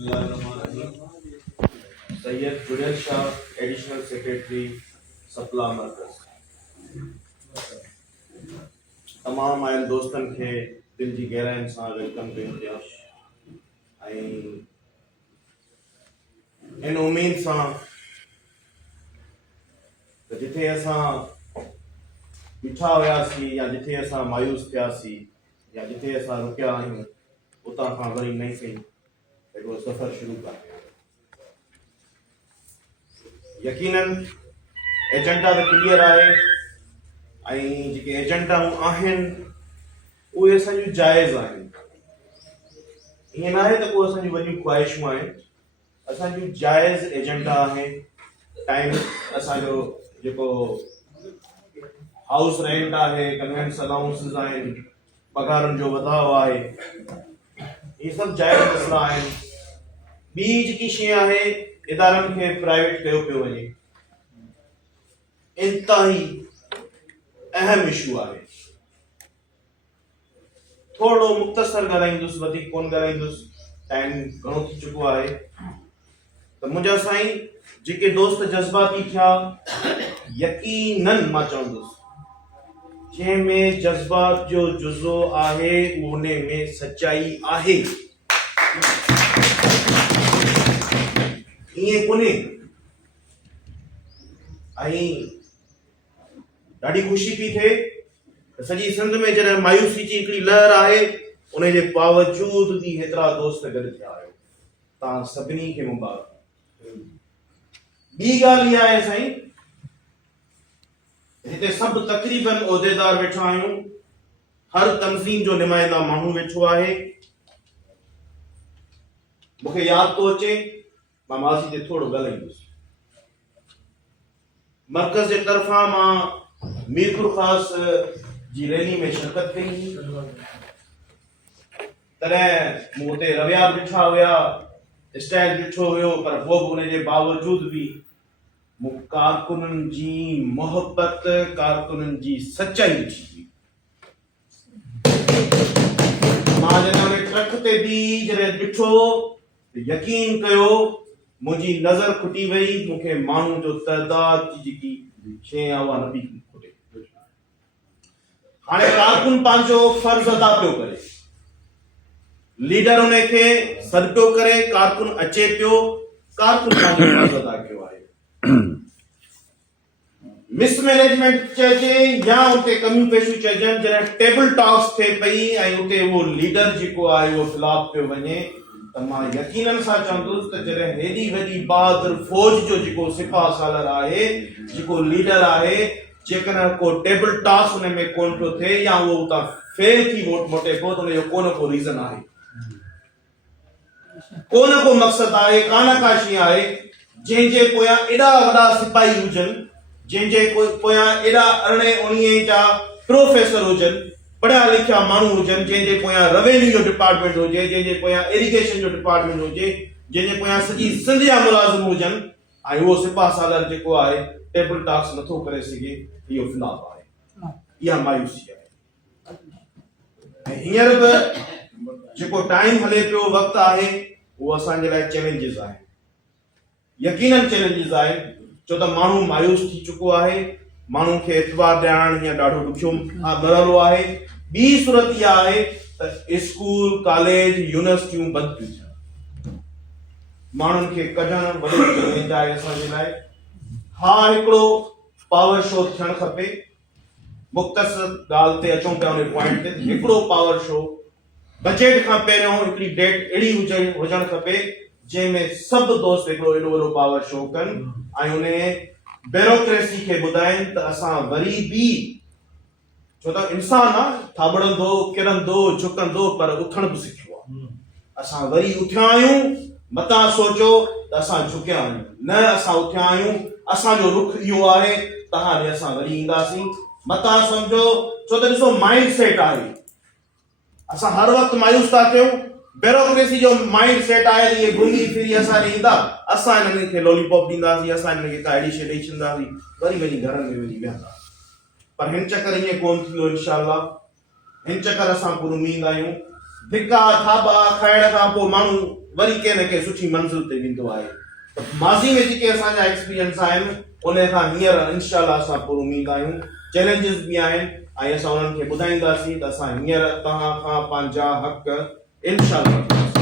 सैयद जुनेद Shah additional secretary सप्ला मर्कज़ तमाम आयल दोस्तन खे दिल जी गहराइन सां वेलकम कयूं पिया ऐं इन उम्मीद सां त जिथे असां बीठा हुयासीं या जिथे असां मायूस थियासीं या जिथे असां रुकिया आहियूं उतां खां वरी नई सही हिकिड़ो सफ़र शुरू कयूं। यकीनन एजेंडा त क्लियर आहे ऐं जेके एजेंडाऊं आहिनि उहे असांजूं जाइज़ आहिनि। ईअं न आहे त को असांजूं वॾियूं ख़्वाहिशूं आहिनि, असांजूं जाइज़ एजेंडा आहे। टाइम असांजो जेको हाउस रेंट आहे, कन्वेंस अलाउंसिस आहिनि, पगारनि जो वधाउ आहे, इहे सभु जाइज़ मसइला आहिनि। ॿी जेकी शइ आहे, इदारनि खे प्राइवेट कयो पियो वञे, इंतहाई अहम इशू आहे। थोरो मुख़्तसर ॻाल्हाईंदुसि, वधीक कोन ॻाल्हाईंदुसि, टाइम घणो थी चुको आहे। त मुंहिंजा साईं जेके दोस्त जज़्बाती थिया, यकीनन मां चवंदुसि जंहिंमें जज़्बात जो जुज़ो आहे उन में सच्चाई आहे। ईअं कोन्हे। ऐं ॾाढी ख़ुशी थी थिए त सॼी सिंध में जॾहिं मायूसी जी हिकिड़ी लहर आहे, उन जे बावजूद बि हेतिरा दोस्त गॾु थिया आहियो। तव्हां सभिनी खे मुबारक। ॿी ॻाल्हि इहा आहे साईं, हिते सभु तक़रीबन उहिदेदार वेठा आहियूं, हर तंज़ीम जो नुमाइंदा माण्हू वेठो आहे। मूंखे यादि थो अचे, मां माज़ी ते थोरो ॻाल्हाईंदुसि। मर्कज़ जे तरफ़ां मां मीरपुर ख़ास जी रैली में शिरकत कई। तॾहिं मूं हुते रविया ॾिठा हुया, स्टाइल ॾिठो हुयो, पर पोइ बि उन जे बावजूद बि मूं कारकुननि जी मोहबत, कारकुननि जी सच्चाई ॾिठी हुई। मां जॾहिं उन ट्रक ते बि जॾहिं ॾिठो, यकीन कयो मुंहिंजी नज़र खुटी वई। मूंखे माण्हू जो तइदाद जी जेकी शइ आहे उहा न पई खुटे। हाणे कारकुन पंहिंजो फर्ज़ अदा पियो करे, लीडर उन खे सॾु पियो करे, कारकुन अचे पियो, कारकुन पंहिंजो फर्ज़ अदा कयो आहे। मिसमैनेजमेंट चइजे या उते कमियूं पेशियूं चइजनि, जॾहिं टेबल टॉक्स थिए पई ऐं उते उहो लीडर जेको आहे उहो ख़िलाफ़ पियो वञे, त मां यकीनन सां चवंदुसि त जॾहिं हेॾी वॾी बहादुर फौज जो जेको सिपाह सालर आहे, जेको लीडर आहे, जेकॾहिं को टेबल टॉस हुन में कोन पियो थिए या उहो उतां फेल थी मोटे पियो, त हुनजो को न को रीज़न आहे, को न को मक़सदु आहे, का न का शइ आहे। जंहिंजे पोयां एॾा वॾा सिपाही हुजनि, जंहिंजे पोयां एॾा 18-19 जा प्रोफेसर हुजनि, पढ़िया लिखिया माण्हू हुजनि, जंहिंजे पोयां रेवेन्यू जो डिपार्टमेंट हुजे, जंहिंजे पोयां इरिगेशन जो डिपार्टमेंट हुजे, जंहिंजे पोयां सॼी सिंध जा मुलाज़िम हुजनि, ऐं उहो सिपाह सालर जेको आहे टेबल टॉक्स नथो करे सघे, इहो ख़िलाफ़ आहे, इहा मायूसी आहे। ऐं हींअर बि जेको टाइम हले पियो, वक़्तु आहे, उहो असांजे लाइ चैलेंजिस आहे, यकीनन चैलेंजिस आहे। छो त माण्हू मायूस थी चुको आहे, माण्हू खे एतबार ॾियारणु हीअं ॾाढो ॾुखियो मरहलो आहे। ॿी सूरत इहा आहे त स्कूल, कॉलेज, यूनिवर्सिटियूं बंदि थियूं थियनि, माण्हुनि खे कढणु वॾो चैलेंज आहे असांजे लाइ। हा, हिकिड़ो पावर शो थियणु खपे, मुख़्तसर ॻाल्हि ते अचूं पिया उन पॉइंट ते। हिकिड़ो पावर शो बजट खां पहिरियों हिकिड़ी डेट अहिड़ी हुजणु खपे जंहिंमें सभु दोस्त हिकिड़ो एॾो वॾो पावर शो कनि ऐं उन ब्यूरोक्रेसी खे ॿुधाइनि त असां वरी बि, छो त इंसान आहे, थाबड़ंदो, किरंदो, झुकंदो, पर उथण बि सिखियो आहे। असां वरी उथिया आहियूं, मतां सोचो त असां झुकिया आहियूं, न असां उथिया आहियूं, असांजो रुख इहो आहे त हाणे असां वरी ईंदासीं। मतां सम्झो, छो त ॾिसो माइंड सेट आहे, असां हर वक़्तु मायूस था थियूं। ब्यूरोक्रेसी जो माइंड सेट आहे, इहे घुमी फिरी असां ईंदा, असां हिननि खे लॉलीपॉप ॾींदासीं, असां हिननि खे का अहिड़ी शइ ॾेई छॾींदासीं, वरी वञी घरनि में वञी वेहंदा। पर हिन चकर ईअं कोन थींदो, इंशाअल्लाह। हिन चकर असां पूरी उमीद आहियूं। धिका थाबा खाइण खां पोइ माण्हू वरी कंहिं न कंहिं सुठी मंज़िल ते वेंदो आहे त माज़ी में जेके असांजा एक्सपीरियंस आहिनि उन खां हींअर इंशाअल्लाह असां पूरो उमीद आहियूं चैलेंजिस बि आहिनि ऐं असां उन्हनि खे ॿुधाईंदासीं त असां हींअर तव्हां खां पंहिंजा हक़ इंशाअल्लाह